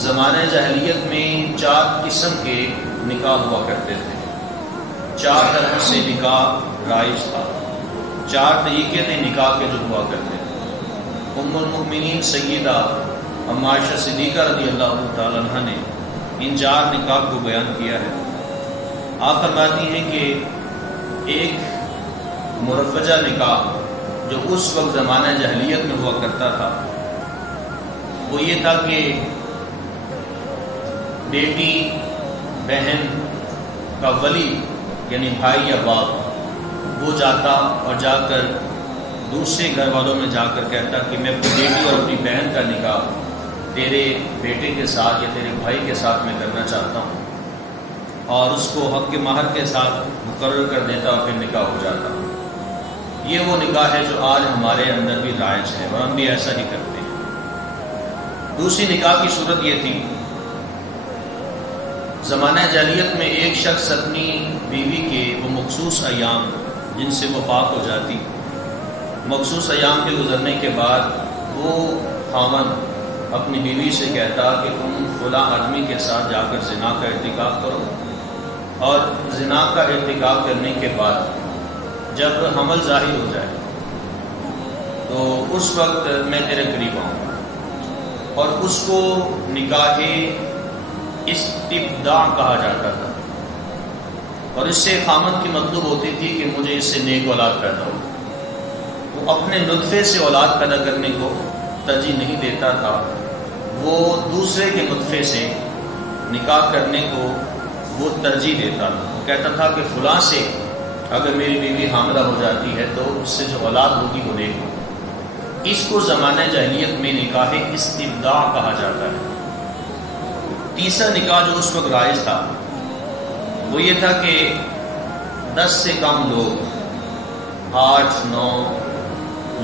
زمانہ جاہلیت میں 4 قسم کے نکاح ہوا کرتے تھے، 4 طرح سے نکاح رائج تھا، 4 طریقے تھے نکاح کے جو ہوا کرتے تھے۔ ام المؤمنین سیدہ اما عائشہ صدیقہ رضی اللہ تعالی عنہ نے ان 4 نکاح کو بیان کیا ہے۔ آپ فرماتی ہیں کہ ایک مروجہ نکاح جو اس وقت زمانہ جاہلیت میں ہوا کرتا تھا وہ یہ تھا کہ بیٹی بہن کا ولی یعنی بھائی یا باپ وہ جاتا اور جا کر دوسرے گھر والوں میں جا کر کہتا کہ میں اپنی بیٹی اور اپنی بہن کا نکاح تیرے بیٹے کے ساتھ یا تیرے بھائی کے ساتھ میں کرنا چاہتا ہوں، اور اس کو حق کے مہر کے ساتھ مقرر کر دیتا اور پھر نکاح ہو جاتا۔ یہ وہ نکاح ہے جو آج ہمارے اندر بھی رائج ہے اور ہم بھی ایسا ہی کرتے ہیں۔ دوسری نکاح کی صورت یہ تھی، زمانہ جاہلیت میں ایک شخص اپنی بیوی کے وہ مخصوص ایام جن سے وہ پاک ہو جاتی، مخصوص ایام کے گزرنے کے بعد وہ خاوند اپنی بیوی سے کہتا کہ تم فلاں آدمی کے ساتھ جا کر زنا کا ارتکاب کرو، اور زنا کا ارتکاب کرنے کے بعد جب حمل ظاہر ہو جائے تو اس وقت میں تیرے قریب آؤں گا، اور اس کو نکاح استبداع کہا جاتا تھا، اور اس سے خامد کی مطلوب ہوتی تھی کہ مجھے اس سے نیک اولاد پیدا ہو۔ وہ اپنے نطفے سے اولاد پیدا کرنے کو ترجیح نہیں دیتا تھا، وہ دوسرے کے نطفے سے نکاح کرنے کو وہ ترجیح دیتا تھا۔ وہ کہتا تھا کہ فلاں سے اگر میری بیوی حاملہ ہو جاتی ہے تو اس سے جو اولاد ہوگی وہ نیک ہوگی۔ اس کو زمانہ جاہلیت میں نکاح استبداع کہا جاتا ہے۔ تیسرا نکاح جو اس وقت رائج تھا وہ یہ تھا کہ 10 سے کم لوگ، 8-9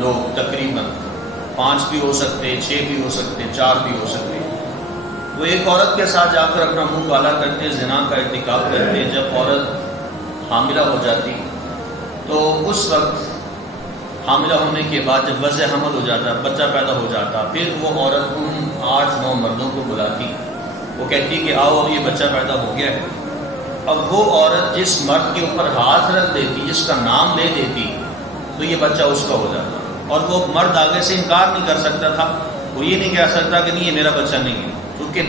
لوگ تقریباً، 5 بھی ہو سکتے، 6 بھی ہو سکتے، 4 بھی ہو سکتے، وہ ایک عورت کے ساتھ جا کر اپنا منہ کالا کرتے، زنا کا ارتکاب کرتے۔ جب عورت حاملہ ہو جاتی تو اس وقت حاملہ ہونے کے بعد جب وضع حمل ہو جاتا، بچہ پیدا ہو جاتا، پھر وہ عورت ان 8-9 مردوں کو بلاتی، وہ کہتی کہ آؤ اب یہ بچہ پیدا ہو گیا ہے۔ اب وہ عورت جس مرد کے اوپر ہاتھ رکھ دیتی، جس کا نام لے دیتی، تو یہ بچہ اس کا ہو جاتا، اور وہ مرد آگے سے انکار نہیں کر سکتا تھا، وہ یہ نہیں کہہ سکتا کہ نہیں یہ میرا بچہ نہیں ہے، کیونکہ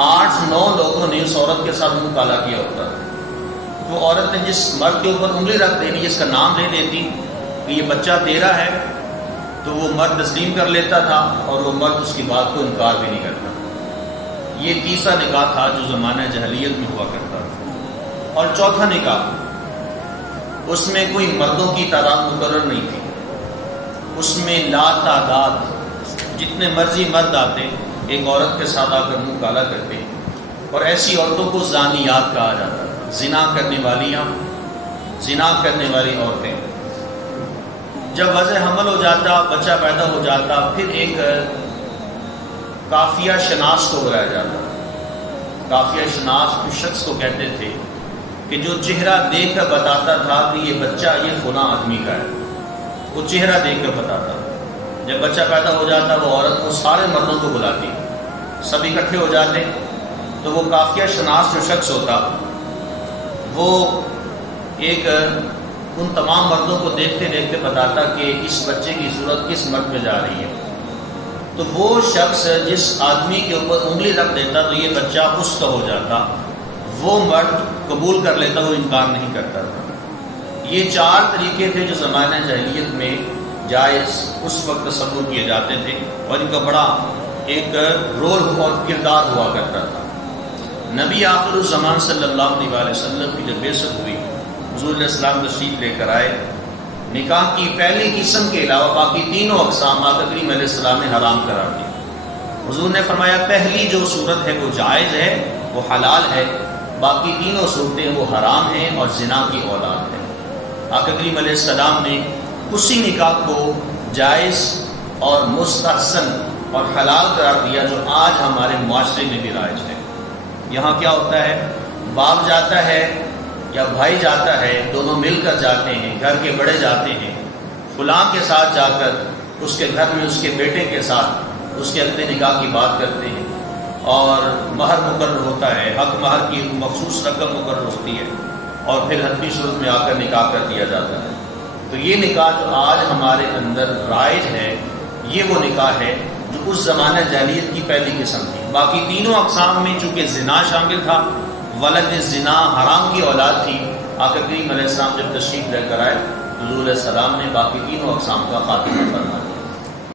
8-9 لوگوں نے اس عورت کے ساتھ منہ کالا کیا ہوتا۔ تو عورت نے جس مرد کے اوپر انگلی رکھ دینی، جس کا نام لے دیتی کہ یہ بچہ تیرا ہے، تو وہ مرد تسلیم کر لیتا تھا، اور وہ مرد اس کی بات کو انکار بھی نہیں کرتا۔ یہ تیسرا نکاح تھا جو زمانہ جاہلیت میں ہوا کرتا تھا۔ اور چوتھا نکاح، اس میں کوئی مردوں کی تعداد مقرر نہیں تھی، اس میں لا تعداد جتنے مرضی مرد آتے ایک عورت کے ساتھ آ کر منہ کالا کرتے، اور ایسی عورتوں کو زانیات کہا جاتا تھا، زنا کرنے والیاں، زنا کرنے والی عورتیں۔ جب وضع حمل ہو جاتا، بچہ پیدا ہو جاتا، پھر ایک کافیہ شناس کو بلایا جاتا۔ کافیہ شناس اس شخص کو کہتے تھے کہ جو چہرہ دیکھ کر بتاتا تھا کہ یہ بچہ یہ فلاں آدمی کا ہے، وہ چہرہ دیکھ کر بتاتا۔ جب بچہ پیدا ہو جاتا وہ عورت وہ سارے مردوں کو بلاتی، سب اکٹھے ہو جاتے، تو وہ کافیہ شناس جو شخص ہوتا وہ ایک ان تمام مردوں کو دیکھتے دیکھتے بتاتا کہ اس بچے کی صورت کس مرد میں جا رہی ہے۔ تو وہ شخص جس آدمی کے اوپر انگلی رکھ دیتا تو یہ بچہ اس کا ہو جاتا، وہ مرد قبول کر لیتا، وہ انکار نہیں کرتا تھا۔ یہ 4 طریقے تھے جو زمانہ جاہلیت میں جائز اس وقت تصور کیے جاتے تھے، اور ان کا بڑا ایک رول اور کردار ہوا کرتا تھا۔ نبی آخر الزمان صلی اللہ علیہ وسلم کی جب بعثت ہوئی، حضور علیہ السلام تشریف لے کر آئے، نکاح کی پہلی قسم کے علاوہ باقی تینوں اقسام آقا کریم علیہ السلام نے حرام قرار دی۔ حضور نے فرمایا پہلی جو صورت ہے وہ جائز ہے، وہ حلال ہے، باقی تینوں صورتیں وہ حرام ہیں اور زنا کی اولاد ہے۔ آقا کریم علیہ السلام نے اسی نکاح کو جائز اور مستحسن اور حلال قرار دیا جو آج ہمارے معاشرے میں بھی رائج ہے۔ یہاں کیا ہوتا ہے، باپ جاتا ہے یا بھائی جاتا ہے، دونوں مل کر جاتے ہیں، گھر کے بڑے جاتے ہیں، فلاں کے ساتھ جا کر اس کے گھر میں اس کے بیٹے کے ساتھ اس کے عقد نکاح کی بات کرتے ہیں، اور مہر مقرر ہوتا ہے، حق مہر کی ایک مخصوص رقم مقرر ہوتی ہے، اور پھر حتمی صورت میں آ کر نکاح کر دیا جاتا ہے. تو یہ نکاح جو آج ہمارے اندر رائج ہے، یہ وہ نکاح ہے جو اس زمانہ جاہلیت کی پہلی قسم تھی. باقی تینوں اقسام میں چونکہ زنا شامل تھا، ولد زنا حرام کی اولاد تھی، آقا کریم علیہ السلام جب تشریف لے کر آئے، حضور علیہ السلام نے باقی تینوں اقسام کا خاتمہ فرمایا.